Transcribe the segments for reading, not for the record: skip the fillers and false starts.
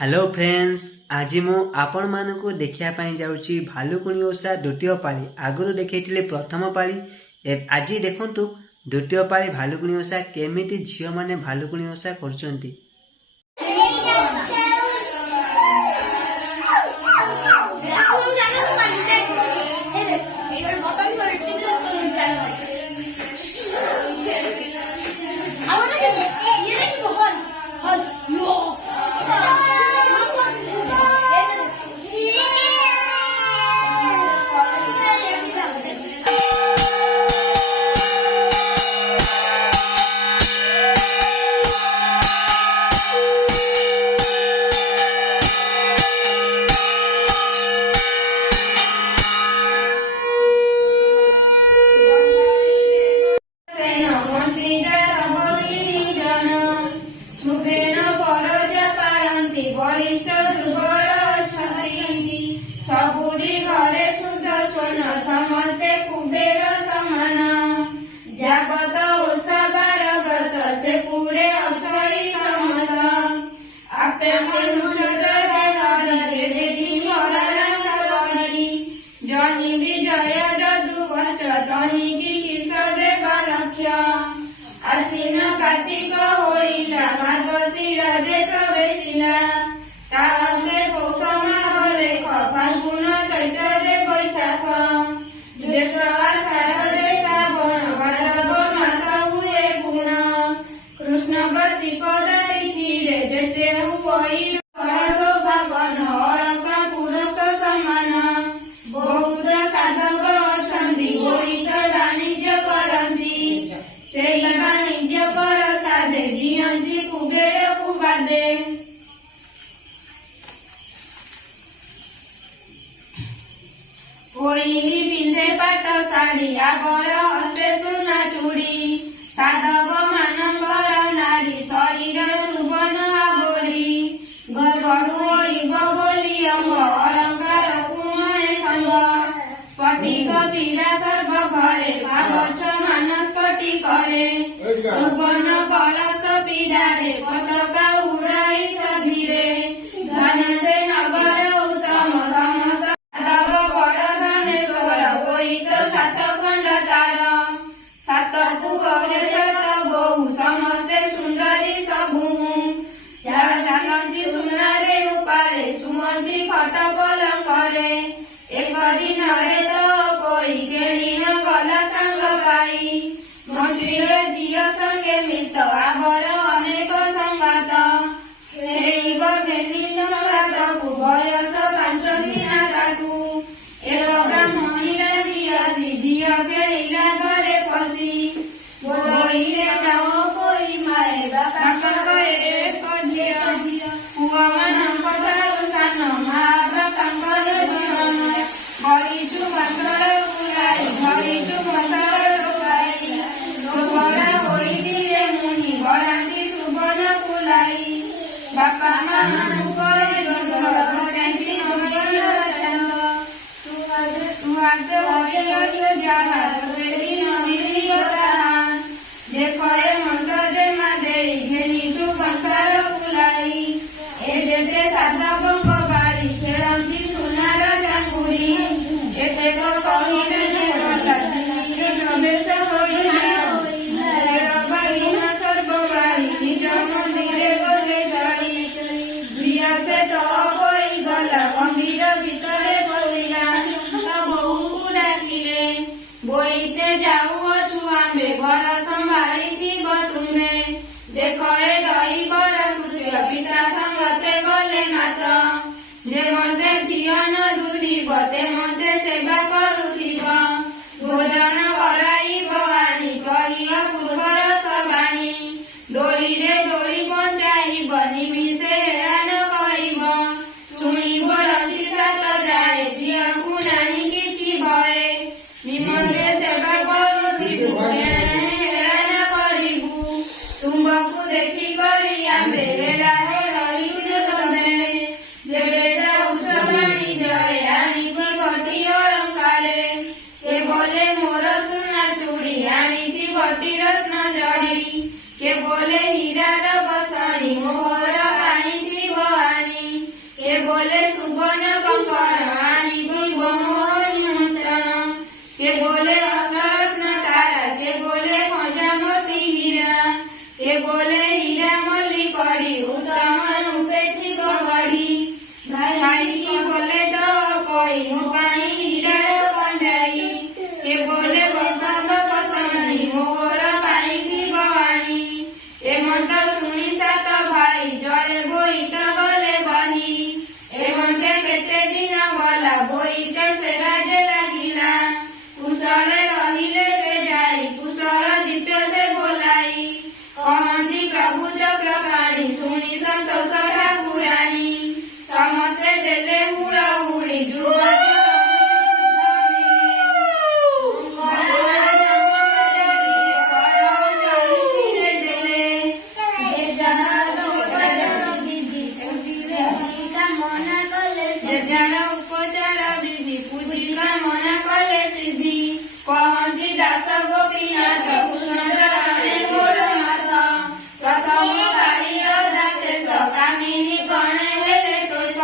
Hello friends, आज मु आपण मानकु देखिया पाई जाउची भालुकुणी ओषा द्वितीय पाली। आगुरु देखैथिले प्रथम पाली, आज देखंतु द्वितीय पाली भालुकुणी ओषा केमिति झियो माने भालुकुणी ओषा करचंती। आश्विन कार्तिक होइला मार्गशीर जेठ बेसिला तांगे पौष माघ लेख फाल्गुन चैत्र बैशाख ज्येष्ठ आषाढ़ श्रावण भाद्रव मास हुए गुण कृष्ण प्रतिपद तिथिरे जेते हुई भावन अलंका पुरुष समान बहुत साधक अछंती होई वाणिज्य करंती सेई वाणिज्य पर साधे दियंती कुबेर कुबादे कोइली पिंधे पाट साड़ी आगर हस्ते सुना चूड़ी साधक मानंबर नारी शरीर सुबन आगोरी गर्भरु होइब बोली अंग अलंकार कुमणे संग स्फटिक पीड़ा सर्व घरे भागछ मान स्फटिक करे सुबन कलश पीड़ारे पताका उड़ाई सधीरे धन दे नगर उत्तम समस्त साधव बड़ धनेश्वर होई तो सात खंड तार सात कुहरे सात बहु समस्ते सुंदरी सबु चालंती सुनारे उपारे सुमंती खट पलंकरे एक दिन रे तो कोई केणी गला संग पाई मंत्री झियो संगे मित आबर अनेक संगात घेनी संगात को बयस 5 दिना ताकू एक ब्राह्मणी राधी आसी झियो खेलिला घरे पसी बोइले नाम कोई माए बापा कहे एक झियो पुआ मान कठारु सान मा बापांकर जीवन गरीचु बांसर कुलाई गरीचु बांसर टोकाई लोभरा होई दिले मुनि गरांती सुबन कुलाई बापा मान करे गजांती नमीर चंद तू आगे होई जाहा तेरी नमीरी गरान देखो ए मंत्र दे मा देई घेनीचु बांसर कुलाई ए जेते साधक बारी खेलंती सुनार चांगुरी एते को कहिने प्रवेश होइना सर्वबारी निज मंदिरे गले चली प्रिय से तो कोई गला गंभीर भितरे पशिला बहु डाकिले बोईते जाऊ अछु आंबे घर संभाली थी तुमे देखो ए दैवर कृत्य पिता संगते गले मात जे मते झियो न दूरीब ते मते सेवा करुथिब भोजन कराइब आनी कहिय पूर्वर सबाणी दोली रे दोली पहुंचाइब निमिषे हेरान करिब शुणिब रति सात जाए झियकु नाही किछि भये निमंते सेवा करुथिबु हेरान करिबु तुंबकु देखि करी आंबे हेला रहिबु तमे जेबे जाऊ सबाणी जय आनी घटी अलंकारे ନାଥ କୃଷ୍ଣ ଚରଣେ ମୋର ନାଥ ପ୍ରଥମ ପାଳି ଅଧା ଶେଷ କାମିନୀ ଗଣେ ହେଲେ ତୋଷ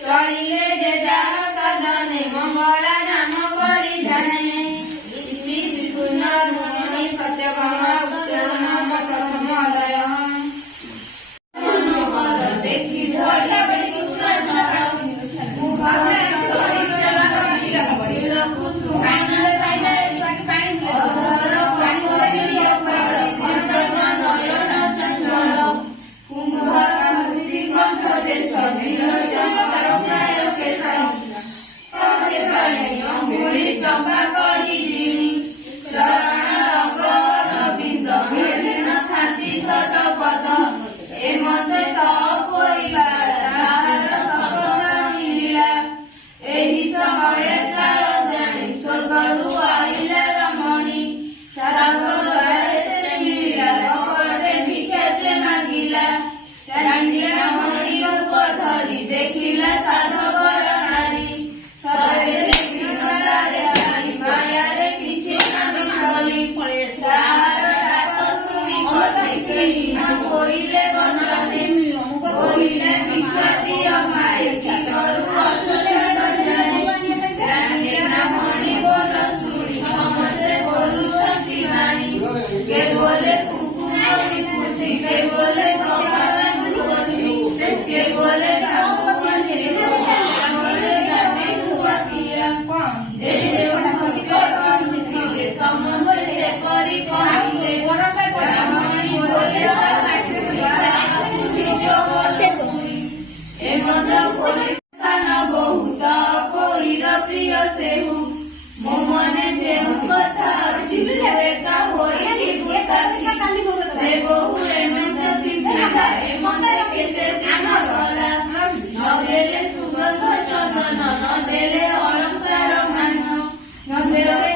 ଚଳିଲେ ଯେ ଯାହା ସଦନେ ମଙ୍ଗଳା ନାମ ପରିଧାନେ ଇତି ଶ୍ରୀକୃଷ୍ଣ ଧୂମଣି ସତ୍ୟଭାମା ଉତ୍ତରନାମ ପ୍ରଥମୋଦୟ ମନୋହର ଦେଖି ଧରିବେ ସୁରନର ମୁଖରେ ପରିଚୟ ବିଲ କୁସୁମାନ ଅଧର ପାଣିୟ ନୟନ ଚଞ୍ଚଳ କୁମ୍ଭ କଣ୍ଠ ଦେଶ ବିରଜର ପ୍ରାୟ କେଶ ଅଙ୍ଗୁଳି ଚମ୍ପା କଢି ଜିଣି ଚରଣ ରଙ୍ଗ ରବିନ୍ଦ ବେଡ଼ିନ ଖାନ୍ତି ସଟ ପଦ ଏ ମତେ ତପୋଇବା ତାହାର ସବଦ ମିଳିଲା ଏହି ସମୟ କାଳ ଜାଣି ସ୍ୱର୍ଗରୁ ଆଇଲା ରମଣୀ ସାରାଗ ଦ୍ୱାରେ ସେ ମିଳିଲା କପଟେ ଭିକ୍ଷା ସେ ମାଗିଲା ଚାଣ୍ଡିଆ ମଣି ରୂପ ଧରି ଦେଖିଲା ସାଧବର ନାରୀ ସରେ ଦେଖିଲାରେ ପାଣି ମାୟାରେ କିଛି ନାଦି ଧରି ତାହାର ଡାକ ଶୁଣି ଗଲେ କେହି ନ କହିଲେ ବଚନେ କହିଲେ ଭିକ୍ଷା ଦିଅ ମାଏ କି କରୁ ଅଛ ମଣି ବୋଲ ଶୁଣି ସମସ୍ତେ ବୋଲୁଛନ୍ତି ବାଣୀ କେ ବୋଲେ କୁକୁମଣି ପୁଛି କେ ବୋଲେ কে বলে ବହୁତ ପଇର ପ୍ରିୟ ସେହୁ ମୋ ମନେ ଯେଉଁ କଥା ଅଛି ଏକା ହୋଇଥିବୁ ସାଥୀ ସେ ବହୁ ଏମନ୍ତ ଚିନ୍ତା ଏମନ୍ତ କେତେ ଦିନ ଗଲା ନଦେଲେ ସୁଗନ୍ଧ ଚନ୍ଦନ ନଦେଲେ ଅଳଙ୍କାର ମାନ ନଦେଲେ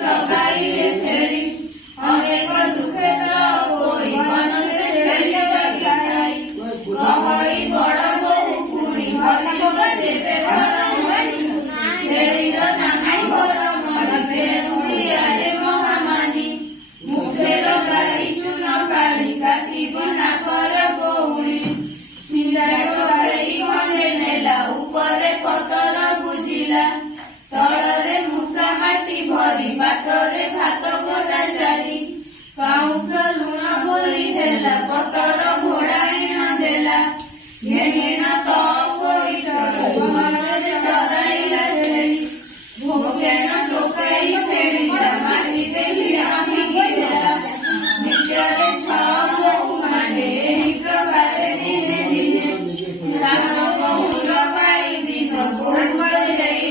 ଲଗାଇଲେ ଛେଳି ଅନେକ ଦୁଃଖେ ହୋଇ ମନସେ ଛେଳି ଲଗିଥାଇ ଗହଳି ବଡ଼ ବୋହୁ ପୁଣି ହରିବ ଦେବେ ଘର ମଣି ଛେଳିର ନାମ ଘର ମଣି ତେଣୁଳିଆରେ ମହାମାନି ମୁଖେ ଲଗାଇ ଚୂନ କାଢି କାଟିବ ନାକର ବଉଳି ସିଲାଟ ଗାଇ ଖଣ୍ଡେ ନେଲା ଉପରେ ପତର ବୁଝିଲା ତଳରେ ମୂଷା ମାଟି ଭରି ବାଟରେ ଭାତ ଗୋଟା ଚାରି ପାଉଁଶ ଲୁଣ ବୋଲି ହେଲା ପତର ଘୋଡ଼ାଇଣ ଦେଲା ଘେନିଣ ତପୋଇ ମନରେ ଚରାଇଲା ଛେଳି ଭୋଗେଣ ଟୋକାଇ ଛେଳିଲା ମାଟି ଦେଲି ଆମି ଦେଲା ନିତ୍ୟରେ ଛଅ ମାନେ ଏହି ପ୍ରକାରେ ଦିନେ ଦିନେ ରାମ ବହୁର ପାଳି ଦିନ ବହୁ ଦେଇ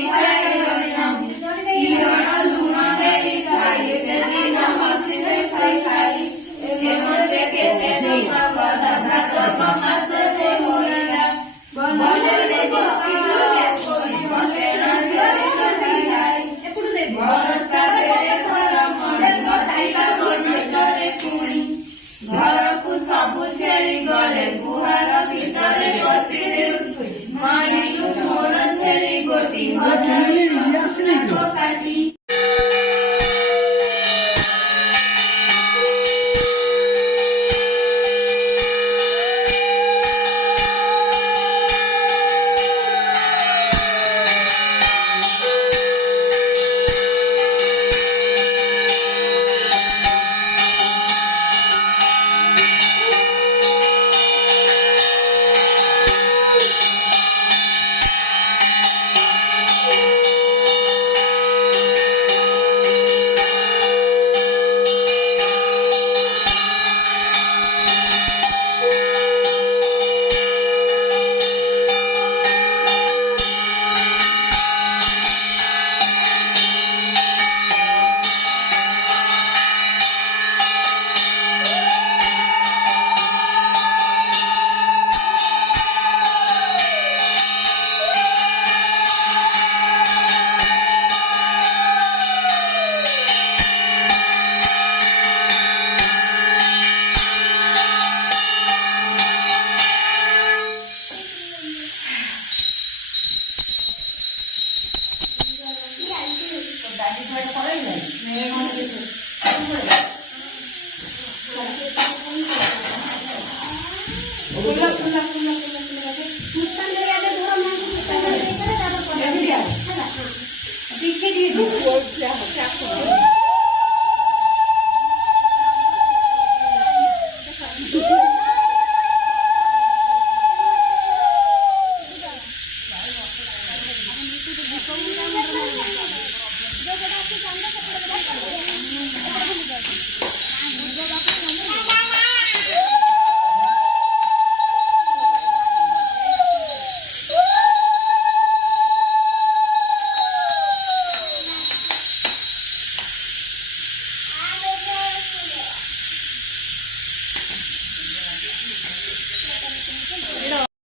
କିରଣ ଲୁଣ ଦେଇ ଖାଇ ସେଦିନ ହସିଲେ ଖାଇ ଖାଇ କେତେ ଦିନ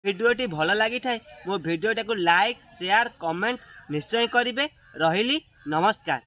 ভিডিওটি ভাল লাগিଥାଏ ମୋ ଭିଡ଼ିଓଟାକୁ ଲାଇକ୍ ସେୟାର କମେଣ୍ଟ ନିଶ୍ଚୟ କରିବେ। ରହିଲି ନମସ୍କାର।